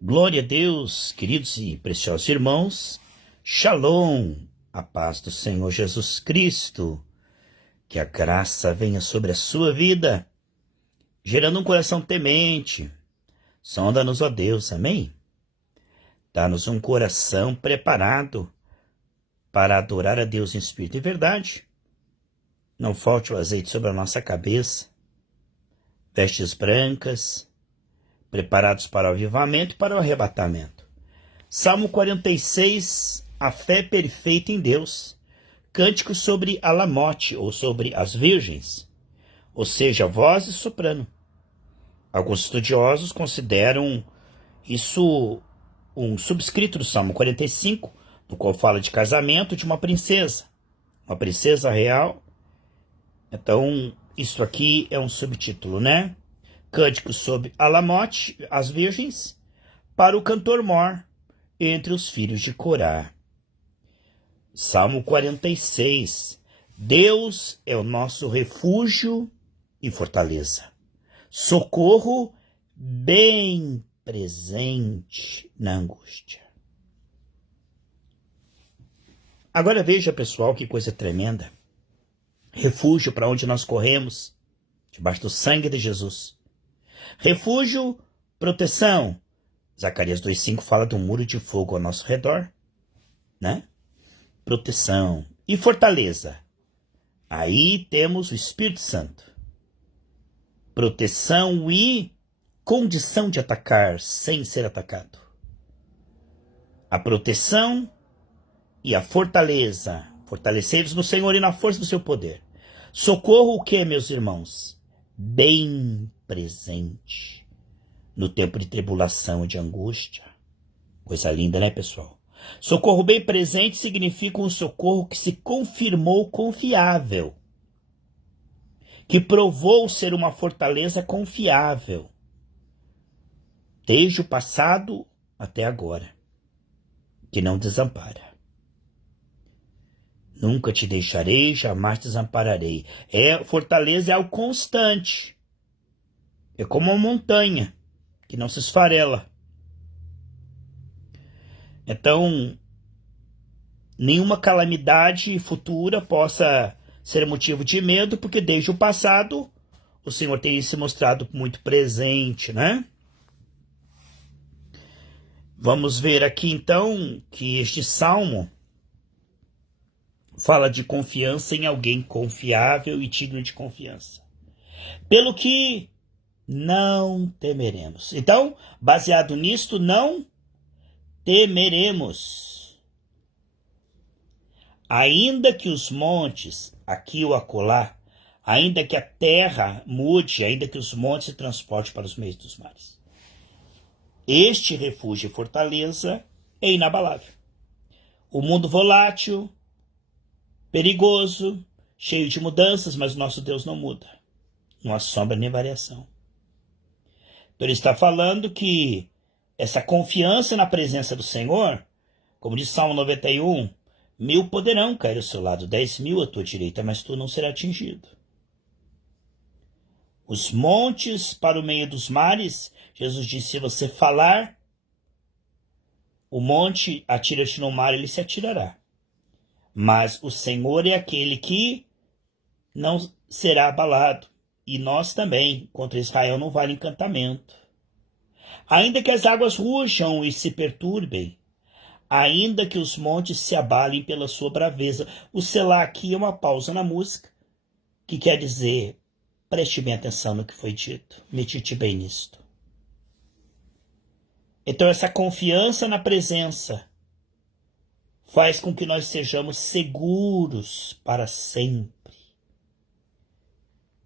Glória a Deus, queridos e preciosos irmãos. Shalom, a paz do Senhor Jesus Cristo. Que a graça venha sobre a sua vida, gerando um coração temente. Sonda-nos, ó Deus, amém? Dá-nos um coração preparado para adorar a Deus em espírito e verdade. Não falte o azeite sobre a nossa cabeça. Vestes brancas, preparados para o avivamento e para o arrebatamento. Salmo 46, a fé perfeita em Deus. Cântico sobre Alamote, ou sobre as virgens, ou seja, voz e soprano. Alguns estudiosos consideram isso um subscrito do Salmo 45, do qual fala de casamento de uma princesa real. Então, isso aqui é um subtítulo, né? Cântico sobre Alamote, as virgens, para o cantor mor, entre os filhos de Corá. Salmo 46. Deus é o nosso refúgio e fortaleza, socorro bem presente na angústia. Agora veja, pessoal, que coisa tremenda. Refúgio para onde nós corremos, debaixo do sangue de Jesus. Refúgio, proteção. Zacarias 2,5 fala de um muro de fogo ao nosso redor, né? Proteção e fortaleza. Aí temos o Espírito Santo. Proteção e condição de atacar sem ser atacado. A proteção e a fortaleza. Fortalecei-vos no Senhor e na força do seu poder. Socorro o que, meus irmãos? Bem presente no tempo de tribulação e de angústia. Coisa linda, né, pessoal? Socorro bem presente significa um socorro que se confirmou confiável, que provou ser uma fortaleza confiável, desde o passado até agora, que não desampara. Nunca te deixarei, jamais te desampararei. Fortaleza é algo constante. É como uma montanha que não se esfarela. Então, nenhuma calamidade futura possa ser motivo de medo, porque desde o passado o Senhor tem se mostrado muito presente, né? Vamos ver aqui então que este salmo fala de confiança em alguém confiável e digno de confiança. Pelo que não temeremos. Então, baseado nisto, não temeremos. Ainda que os montes, aqui ou acolá, ainda que a terra mude, ainda que os montes se transportem para os meios dos mares. Este refúgio e fortaleza é inabalável. O mundo volátil, perigoso, cheio de mudanças, mas nosso Deus não muda. Não há sombra nem variação. Então ele está falando que essa confiança na presença do Senhor, como diz Salmo 91, 1.000 poderão cair ao seu lado, 10.000 à tua direita, mas tu não serás atingido. Os montes para o meio dos mares, Jesus disse, se você falar, o monte atira-te no mar, ele se atirará. Mas o Senhor é aquele que não será abalado. E nós também, contra Israel não vale encantamento. Ainda que as águas rujam e se perturbem, ainda que os montes se abalem pela sua braveza. O Selá aqui é uma pausa na música, que quer dizer, preste bem atenção no que foi dito, medite bem nisto. Então essa confiança na presença faz com que nós sejamos seguros para sempre.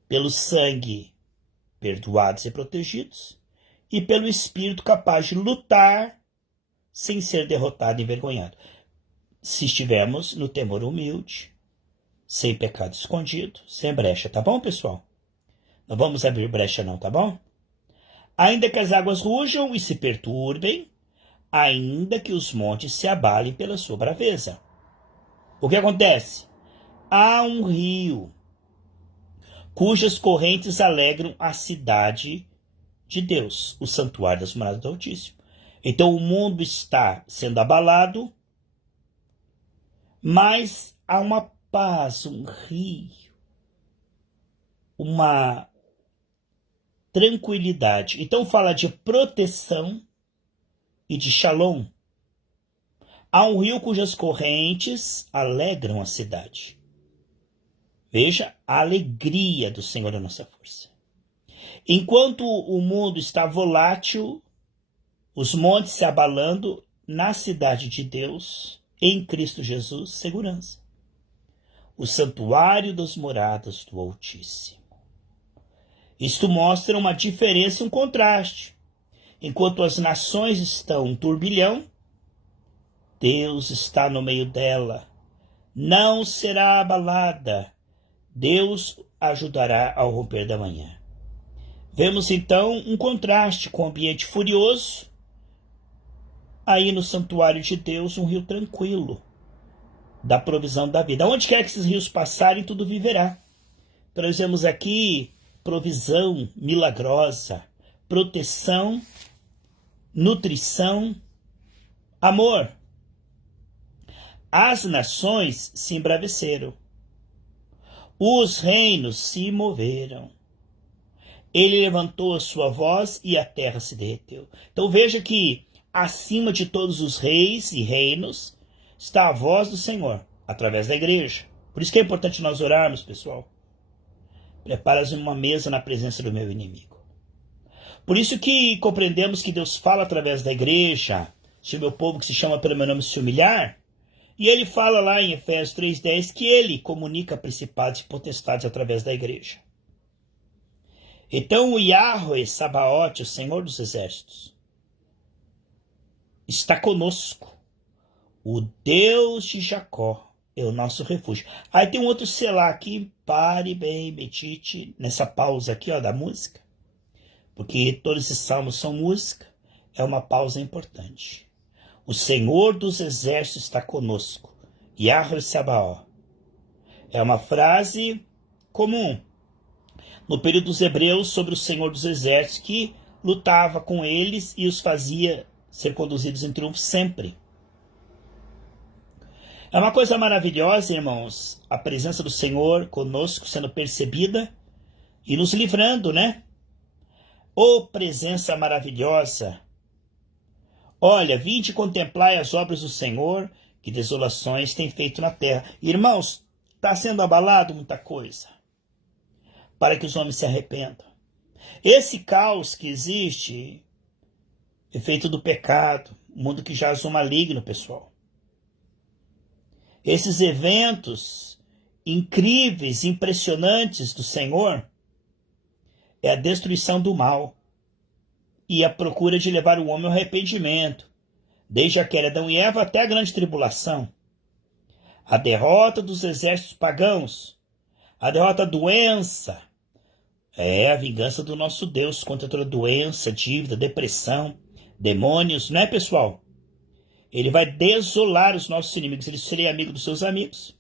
Pelo sangue, perdoados e protegidos, e pelo Espírito capaz de lutar sem ser derrotado e envergonhado. Se estivermos no temor humilde, sem pecado escondido, sem brecha, tá bom, pessoal? Não vamos abrir brecha não, tá bom? Ainda que as águas rujam e se perturbem, ainda que os montes se abalem pela sua braveza. O que acontece? Há um rio cujas correntes alegram a cidade de Deus, o santuário das moradas do Altíssimo. Então o mundo está sendo abalado, mas há uma paz, um rio, uma tranquilidade. Então fala de proteção e de shalom. Há um rio cujas correntes alegram a cidade. Veja a alegria do Senhor é a nossa força. Enquanto o mundo está volátil, os montes se abalando, na cidade de Deus, em Cristo Jesus, segurança. O santuário das moradas do Altíssimo. Isto mostra uma diferença e um contraste. Enquanto as nações estão em turbilhão, Deus está no meio dela. Não será abalada. Deus ajudará ao romper da manhã. Vemos então um contraste com o ambiente furioso. Aí no santuário de Deus, um rio tranquilo, da provisão da vida. Onde quer que esses rios passarem, tudo viverá. Então, nós vemos aqui provisão milagrosa, proteção, nutrição, amor. As nações se embraveceram. Os reinos se moveram. Ele levantou a sua voz e a terra se derreteu. Então veja que acima de todos os reis e reinos está a voz do Senhor, através da igreja. Por isso que é importante nós orarmos, pessoal. Prepara-se uma mesa na presença do meu inimigo. Por isso que compreendemos que Deus fala através da igreja, se o meu povo que se chama pelo meu nome se humilhar, e ele fala lá em Efésios 3,10 que ele comunica principados e potestades através da igreja. Então o Yahweh Sabaote, o Senhor dos Exércitos, está conosco. O Deus de Jacó é o nosso refúgio. Aí tem um outro selá aqui, pare bem, medite nessa pausa aqui da música, porque todos esses salmos são música, é uma pausa importante. O Senhor dos Exércitos está conosco, Yahweh Sabaoth. É uma frase comum no período dos hebreus sobre o Senhor dos Exércitos, que lutava com eles e os fazia ser conduzidos em triunfo sempre. É uma coisa maravilhosa, irmãos, a presença do Senhor conosco sendo percebida e nos livrando, né? Oh, presença maravilhosa! Olha, vinde contemplai as obras do Senhor, que desolações tem feito na terra. Irmãos, está sendo abalado muita coisa, para que os homens se arrependam. Esse caos que existe, efeito do pecado, o mundo que jaz o maligno, pessoal. Esses eventos incríveis, impressionantes do Senhor, é a destruição do mal e a procura de levar o homem ao arrependimento, desde a queda de Adão e Eva até a grande tribulação. A derrota dos exércitos pagãos, a derrota da doença, é a vingança do nosso Deus contra toda doença, dívida, depressão, demônios, não é, pessoal? Ele vai desolar os nossos inimigos. Ele seria amigo dos seus amigos,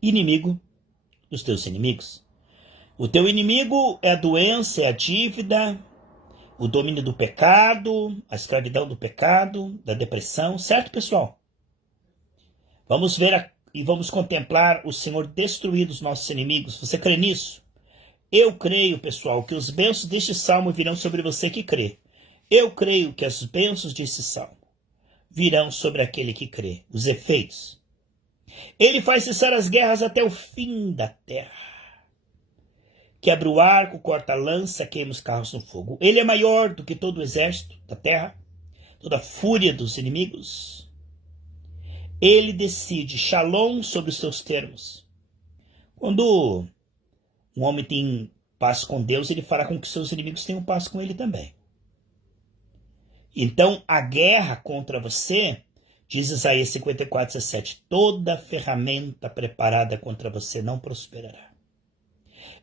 inimigo dos teus inimigos. O teu inimigo é a doença, é a dívida, o domínio do pecado, a escravidão do pecado, da depressão, certo, pessoal? Vamos ver e vamos contemplar o Senhor destruir os nossos inimigos. Você crê nisso? Eu creio, pessoal, que os bênçãos deste salmo virão sobre você que crê. Eu creio que as bênçãos desse salmo virão sobre aquele que crê. Os efeitos. Ele faz cessar as guerras até o fim da terra. Quebra o arco, corta a lança, queima os carros no fogo. Ele é maior do que todo o exército da terra, toda a fúria dos inimigos. Ele decide shalom sobre os seus termos. Quando um homem tem paz com Deus, ele fará com que seus inimigos tenham paz com ele também. Então, a guerra contra você, diz Isaías 54:17, toda ferramenta preparada contra você não prosperará.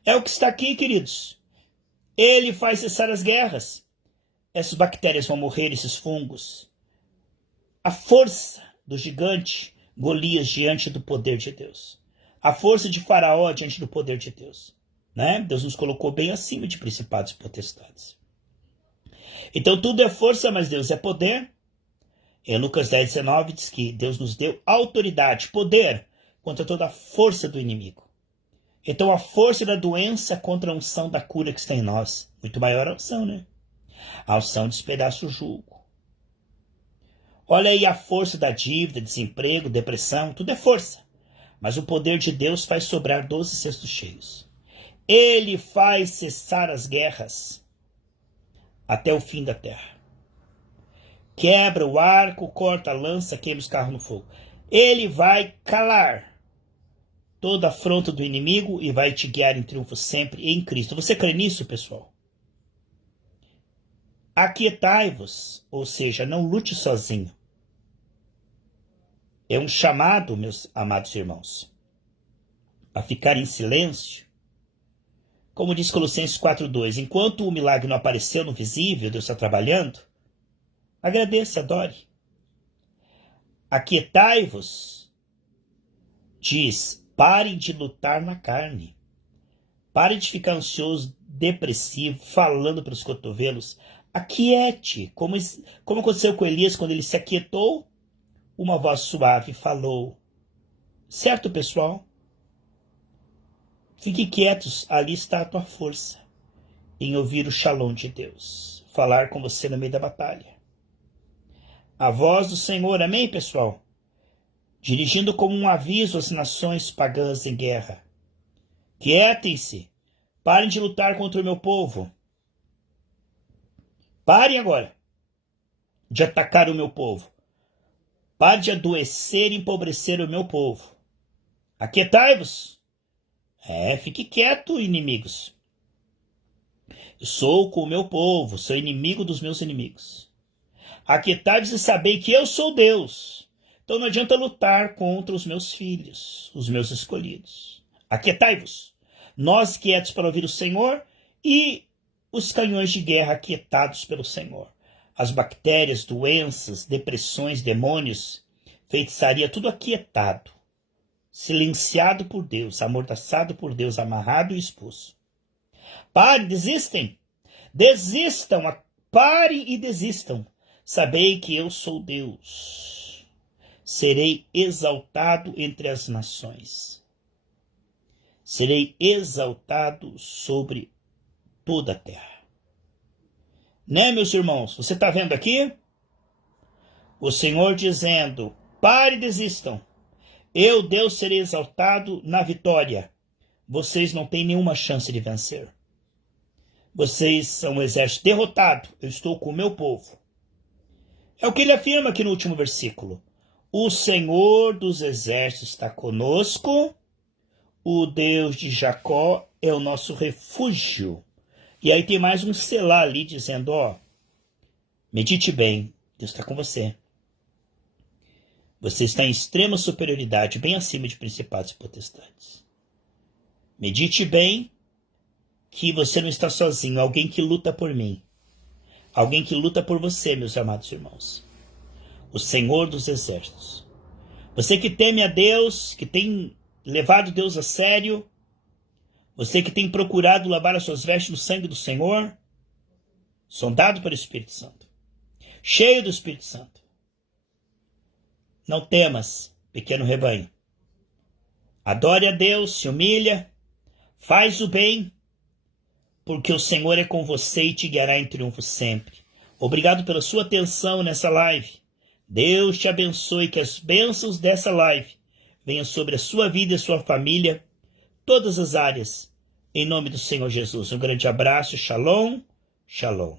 É o que está aqui, queridos. Ele faz cessar as guerras. Essas bactérias vão morrer, esses fungos. A força do gigante Golias diante do poder de Deus. A força de Faraó diante do poder de Deus. Né? Deus nos colocou bem acima de principados e potestades. Então tudo é força, mas Deus é poder. Em Lucas 10:19 diz que Deus nos deu autoridade, poder contra toda a força do inimigo. Então a força da doença contra a unção da cura que está em nós. Muito maior a unção, né? A unção despedaça o jugo. Olha aí a força da dívida, desemprego, depressão, tudo é força. Mas o poder de Deus faz sobrar 12 cestos cheios. Ele faz cessar as guerras até o fim da terra. Quebra o arco, corta a lança, queima os carros no fogo. Ele vai calar toda a afronta do inimigo e vai te guiar em triunfo sempre em Cristo. Você crê nisso, pessoal? Aquietai-vos, ou seja, não lute sozinho. É um chamado, meus amados irmãos, a ficar em silêncio. Como diz Colossenses 4:2, enquanto o milagre não apareceu no visível, Deus está trabalhando, agradeça, adore. Aquietai-vos, diz, parem de lutar na carne. Parem de ficar ansioso, depressivo, falando pelos cotovelos. Aquiete, como aconteceu com Elias quando ele se aquietou, uma voz suave falou. Certo, pessoal? Fique quietos, ali está a tua força, em ouvir o shalom de Deus, falar com você no meio da batalha. A voz do Senhor, amém, pessoal? Dirigindo como um aviso às nações pagãs em guerra. Quietem-se, parem de lutar contra o meu povo. Parem agora de atacar o meu povo. Pare de adoecer e empobrecer o meu povo. Aquietai-vos. Fique quieto, inimigos. Eu sou com o meu povo, sou inimigo dos meus inimigos. Aquietai-vos e sabei que eu sou Deus. Então não adianta lutar contra os meus filhos, os meus escolhidos. Aquietai-vos. Nós quietos para ouvir o Senhor e os canhões de guerra aquietados pelo Senhor. As bactérias, doenças, depressões, demônios, feitiçaria, tudo aquietado. Silenciado por Deus, amordaçado por Deus, amarrado e expulso. Parem, desistem. Desistam, parem e desistam. Sabei que eu sou Deus. Serei exaltado entre as nações. Serei exaltado sobre toda a terra. Né, meus irmãos? Você está vendo aqui? O Senhor dizendo, pare e desistam. Eu, Deus, serei exaltado na vitória. Vocês não têm nenhuma chance de vencer. Vocês são um exército derrotado. Eu estou com o meu povo. É o que ele afirma aqui no último versículo. O Senhor dos exércitos está conosco. O Deus de Jacó é o nosso refúgio. E aí tem mais um selá ali dizendo, medite bem, Deus está com você. Você está em extrema superioridade, bem acima de principados e potestades. Medite bem que você não está sozinho, alguém que luta por mim. Alguém que luta por você, meus amados irmãos. O Senhor dos exércitos. Você que teme a Deus, que tem levado Deus a sério, você que tem procurado lavar as suas vestes no sangue do Senhor, sondado pelo Espírito Santo, cheio do Espírito Santo. Não temas, pequeno rebanho. Adore a Deus, se humilha, faz o bem, porque o Senhor é com você e te guiará em triunfo sempre. Obrigado pela sua atenção nessa live. Deus te abençoe, que as bênçãos dessa live venham sobre a sua vida e a sua família, todas as áreas, em nome do Senhor Jesus. Um grande abraço, shalom, shalom.